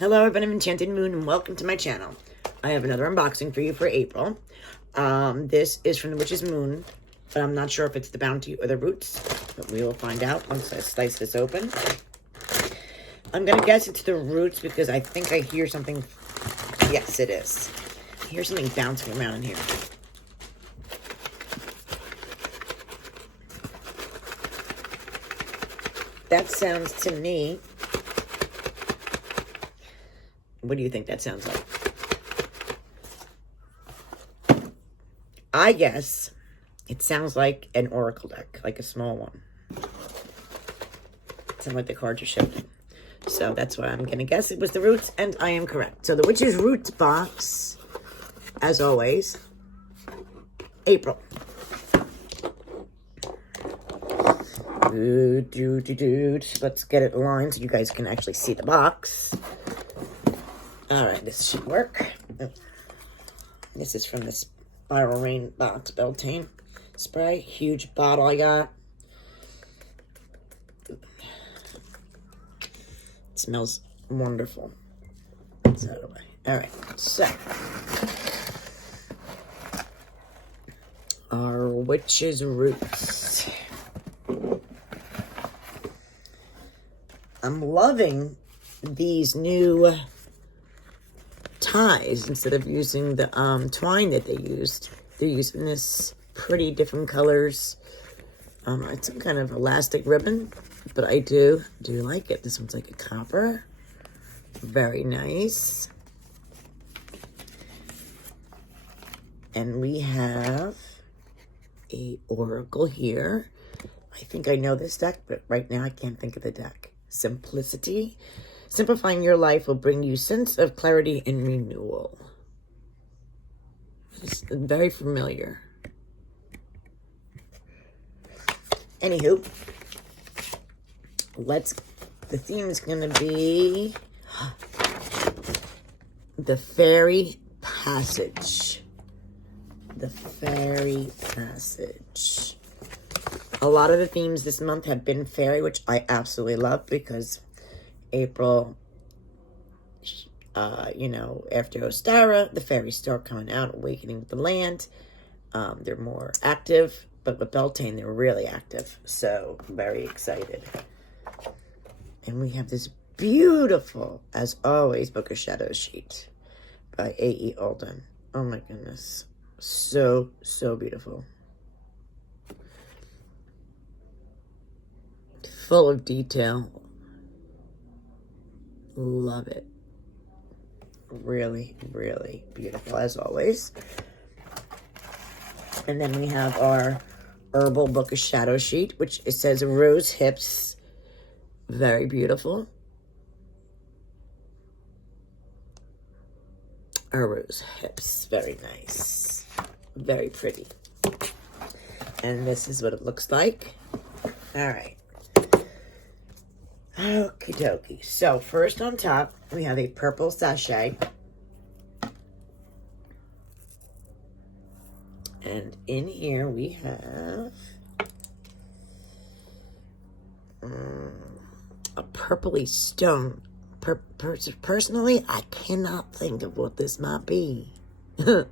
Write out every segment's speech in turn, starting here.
Hello everyone of Enchanted Moon and welcome to my channel. I have another unboxing for you for April. This is from the Witch's Moon, but I'm not sure if it's the Bounty or the Roots, but we will find out once I slice this open. I'm going to guess it's the Roots because I think I hear something. Yes, it is. I hear something bouncing around in here. That sounds to me. What do you think that sounds like? I guess it sounds like an oracle deck, like a small one. It sounds like the cards are shifting. So that's why I'm going to guess it was the Roots, and I am correct. So the Witch's Roots box, as always, April. Let's get it lined so you guys can actually see the box. All right, this should work. This is from this Spiral Rain box, Beltane spray. Huge bottle I got. It smells wonderful. It's out of the way. All right, so our Witch's Roots. I'm loving these new ties instead of using the twine that they used. They're using this pretty different colors. It's some kind of elastic ribbon, but I do like it. This one's like a copper. Very nice. And we have a oracle here. I think I know this deck, but right now I can't think of the deck. Simplicity. Simplifying your life will bring you sense of clarity and renewal. It's very familiar. Anywho, the theme is going to be the Fairy Passage. The Fairy Passage. A lot of the themes this month have been fairy, which I absolutely love because April, after Ostara, the fairies start coming out, awakening with the land. They're more active, but with Beltane, they're really active. So, very excited. And we have this beautiful, as always, Book of Shadows sheet by A.E. Alden. Oh my goodness. So, so beautiful. Full of detail. Love it. Really, really beautiful as always. And then we have our Herbal Book of Shadow sheet, which it says Rose Hips. Very beautiful. Our Rose Hips. Very nice. Very pretty. And this is what it looks like. All right. Okie dokie. So first on top, we have a purple sachet. And in here we have a purpley stone. Personally, I cannot think of what this might be. You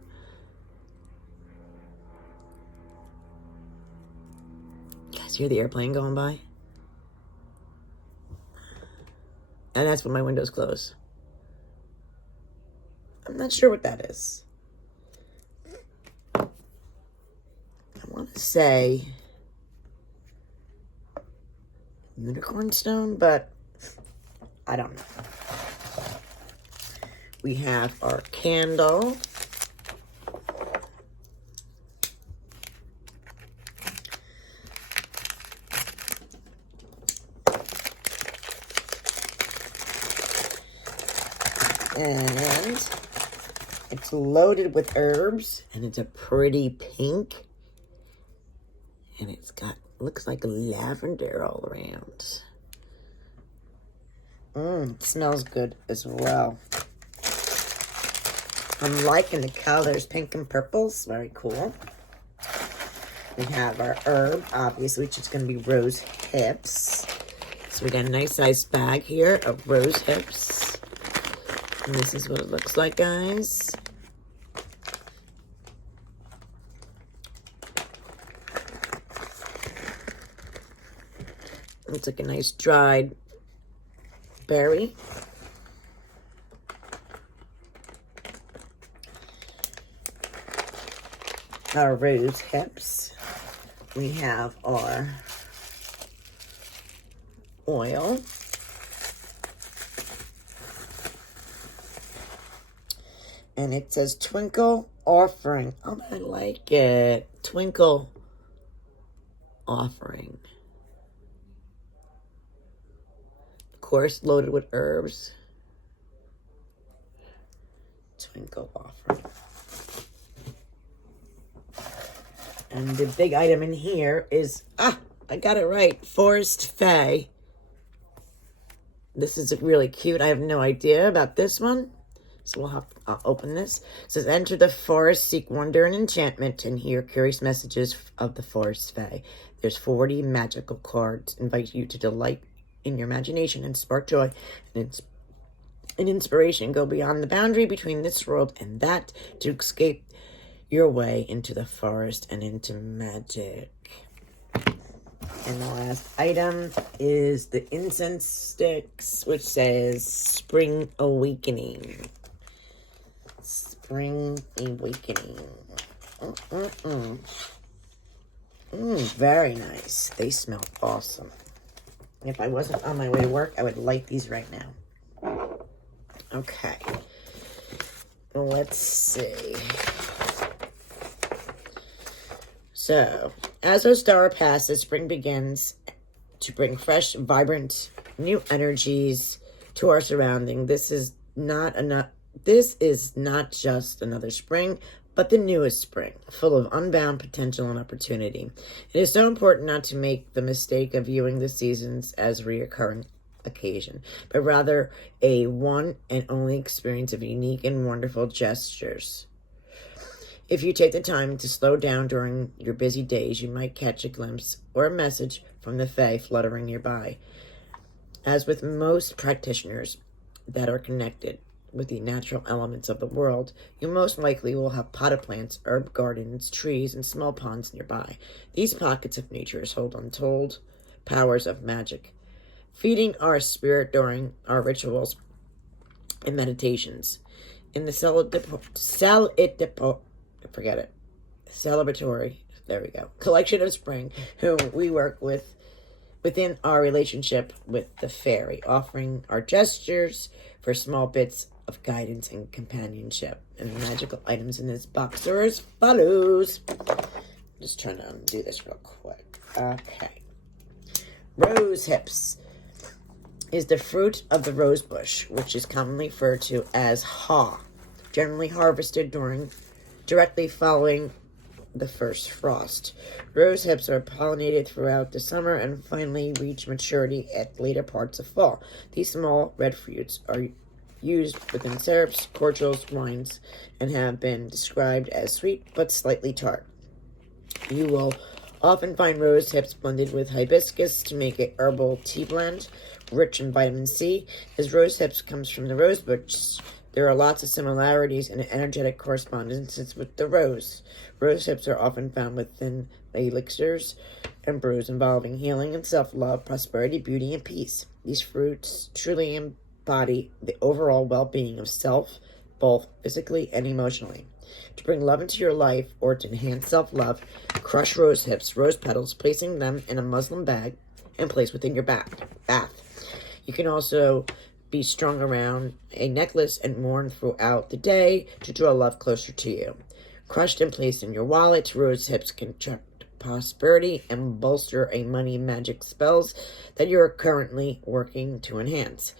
guys hear the airplane going by? And that's when my windows close. I'm not sure what that is. I want to say unicorn stone, but I don't know. We have our candle. And it's loaded with herbs, and it's a pretty pink. And it's got, looks like lavender all around. It smells good as well. I'm liking the colors, pink and purples. Very cool. We have our herb, obviously, which is going to be rose hips. So we got a nice sized bag here of rose hips. And this is what it looks like, guys. Looks like a nice dried berry. Our rose hips. We have our oil. And it says Twinkle Offering. Oh, I like it. Twinkle Offering. Of course, loaded with herbs. Twinkle Offering. And the big item in here is, I got it right, Forest Fae. This is really cute. I have no idea about this one. So I'll open this. It says, enter the forest, seek wonder and enchantment, and hear curious messages of the Forest Fae. There's 40 magical cards. Invite you to delight in your imagination and spark joy and inspiration. Go beyond the boundary between this world and that to escape your way into the forest and into magic. And the last item is the Incense Sticks, which says Spring Awakening. Spring Awakening. Very nice. They smell awesome. If I wasn't on my way to work, I would light these right now. Okay. Let's see. So, as Ostara passes, spring begins to bring fresh, vibrant, new energies to our surrounding. This is not just another spring, but the newest spring, full of unbound potential and opportunity. It is so important not to make the mistake of viewing the seasons as a recurring occasion, but rather a one and only experience of unique and wonderful gestures. If you take the time to slow down during your busy days, you might catch a glimpse or a message from the Fae fluttering nearby. As with most practitioners that are connected with the natural elements of the world, you most likely will have potted plants, herb gardens, trees, and small ponds nearby. These pockets of nature hold untold powers of magic, feeding our spirit during our rituals and meditations. In the celebratory, there we go, collection of spring, whom we work with within our relationship with the fairy, offering our gestures for small bits of guidance and companionship. And the magical items in this box are as follows. Just trying to undo this real quick. Okay. Rose hips is the fruit of the rose bush, which is commonly referred to as haw, generally harvested directly following the first frost. Rose hips are pollinated throughout the summer and finally reach maturity at later parts of fall. These small red fruits are used within syrups, cordials, wines, and have been described as sweet but slightly tart. You will often find rose hips blended with hibiscus to make a herbal tea blend rich in vitamin C. As rose hips comes from the rose bush, there are lots of similarities and energetic correspondences with the rose. Rose hips are often found within elixirs and brews involving healing and self-love, prosperity, beauty, and peace. These fruits truly embody the overall well-being of self, both physically and emotionally. To bring love into your life or to enhance self-love, crush rose hips, rose petals, placing them in a muslin bag and place within your bath. You can also be strung around a necklace and worn throughout the day to draw love closer to you. Crushed and placed in your wallet, rose hips can attract prosperity and bolster a money magic spells that you are currently working to enhance.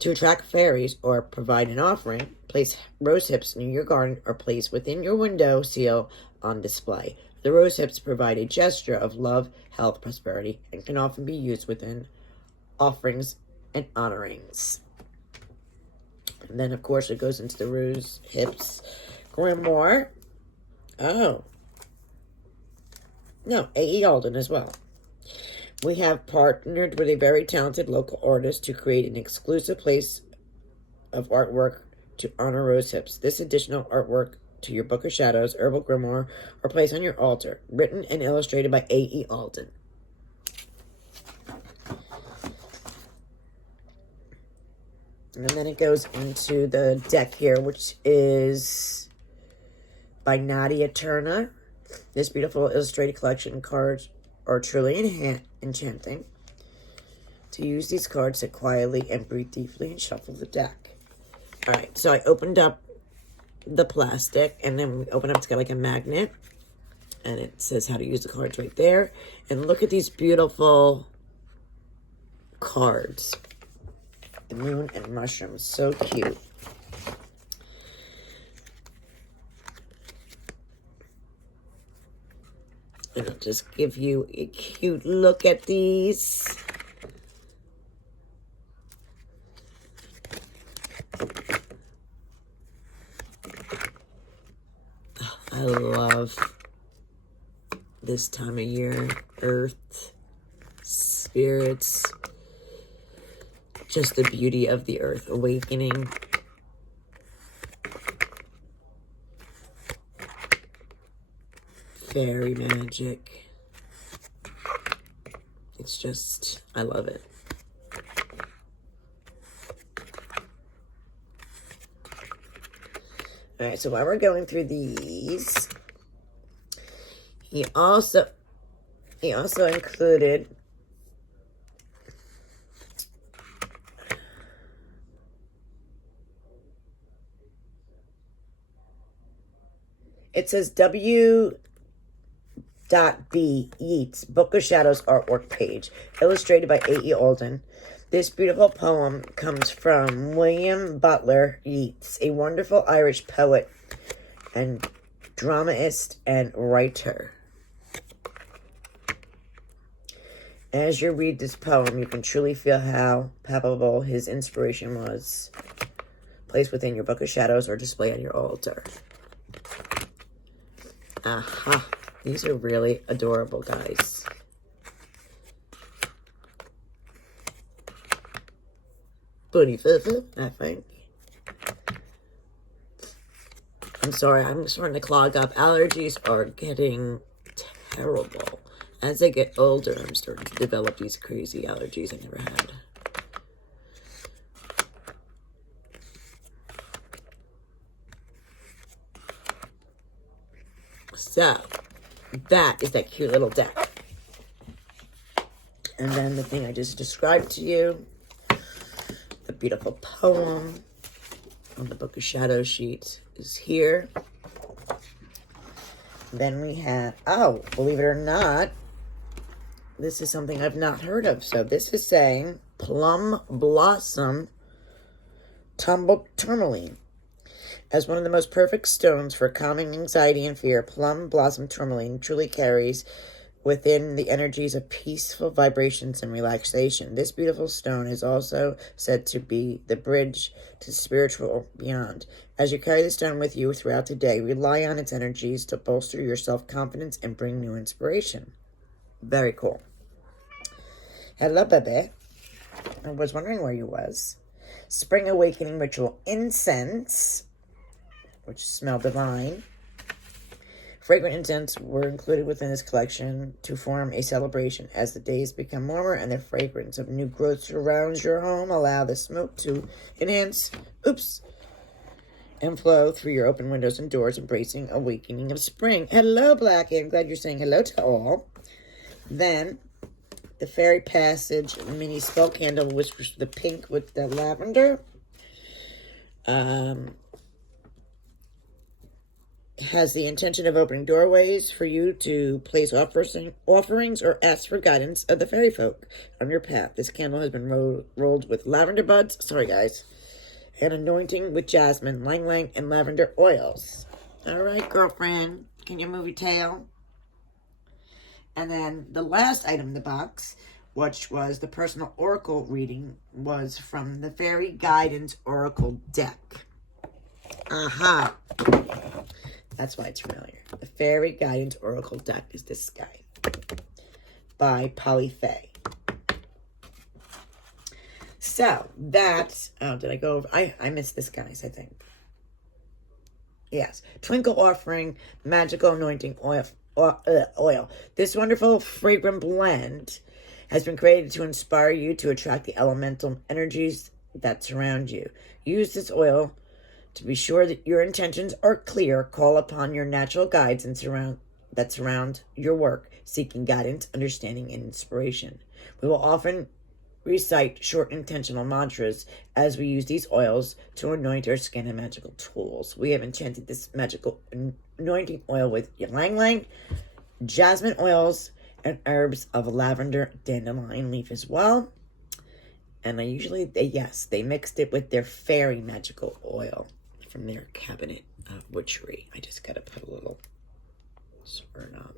To attract fairies or provide an offering, place rose hips near your garden or place within your window sill on display. The rose hips provide a gesture of love, health, prosperity, and can often be used within offerings and honorings. And then, of course, it goes into the rose hips grimoire. Oh. No, A.E. Alden as well. We have partnered with a very talented local artist to create an exclusive place of artwork to honor rose hips. This additional artwork to your Book of Shadows Herbal Grimoire or place on your altar. Written and illustrated by A.E. Alden. And then it goes into the deck here, which is by Nadia Turner. This beautiful illustrated collection cards are truly enchanting. To use these cards, sit quietly and breathe deeply and shuffle the deck. Alright, so I opened up the plastic, and then we open up, it's got like a magnet, and it says how to use the cards right there. And look at these beautiful cards. The moon and mushrooms, so cute. And I'll just give you a cute look at these. I love this time of year. Earth, spirits, just the beauty of the earth awakening. Fairy magic. It's just, I love it. All right, so while we're going through these, he also included it says W.B. Yeats Book of Shadows artwork page, illustrated by A.E. Alden. This beautiful poem comes from William Butler Yeats, a wonderful Irish poet and dramatist and writer. As you read this poem, you can truly feel how palpable his inspiration was. Placed within your Book of Shadows or display on your altar. Aha! These are really adorable, guys. Booty foo, I think. I'm sorry, I'm starting to clog up. Allergies are getting terrible. As I get older, I'm starting to develop these crazy allergies I never had. So, that is that cute little deck. And then the thing I just described to you, the beautiful poem on the Book of Shadows sheet is here. Then we have, oh, believe it or not, this is something I've not heard of. So this is saying Plum Blossom Tumbled Tourmaline. As one of the most perfect stones for calming anxiety and fear, Plum Blossom Tourmaline truly carries within the energies of peaceful vibrations and relaxation. This beautiful stone is also said to be the bridge to spiritual beyond. As you carry the stone with you throughout the day, rely on its energies to bolster your self-confidence and bring new inspiration. Very cool. Hello, baby. I was wondering where you was. Spring Awakening Ritual Incense, which smell divine. Fragrant incense were included within this collection to form a celebration. As the days become warmer and the fragrance of new growth surrounds your home, allow the smoke to enhance, and flow through your open windows and doors, embracing awakening of spring. Hello, Blackie. I'm glad you're saying hello to all. Then, the Fairy Passage mini spell candle, which was the pink with the lavender. Has the intention of opening doorways for you to place offerings or ask for guidance of the fairy folk on your path. This candle has been rolled with lavender buds, and anointing with jasmine, ylang-ylang, and lavender oils. All right, girlfriend, can you move your tail? And then the last item in the box, which was the personal oracle reading, was from the Fairy Guidance Oracle deck. Aha! That's why it's familiar. The Fairy Guidance Oracle deck is this guy by Polly Faye. So that, oh, did I go over? I missed this, guys, I think. Yes. Twinkle Offering Magical Anointing Oil. This wonderful fragrant blend has been created to inspire you to attract the elemental energies that surround you. Use this oil to be sure that your intentions are clear. Call upon your natural guides and surround your work, seeking guidance, understanding, and inspiration. We will often recite short intentional mantras as we use these oils to anoint our skin and magical tools. We have enchanted this magical anointing oil with ylang ylang, jasmine oils, and herbs of lavender, dandelion leaf as well. And they mixed it with their fairy magical oil from their cabinet of witchery. I just gotta put a little sword on.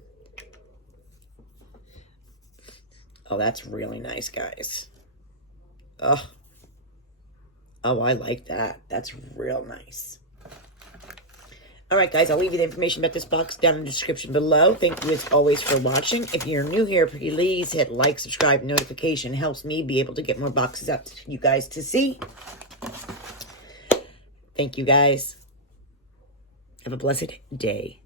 Oh, that's really nice, guys. Oh, I like that. That's real nice. All right, guys, I'll leave you the information about this box down in the description below. Thank you, as always, for watching. If you're new here, please hit like, subscribe, notification. It helps me be able to get more boxes out to you guys to see. Thank you, guys. Have a blessed day.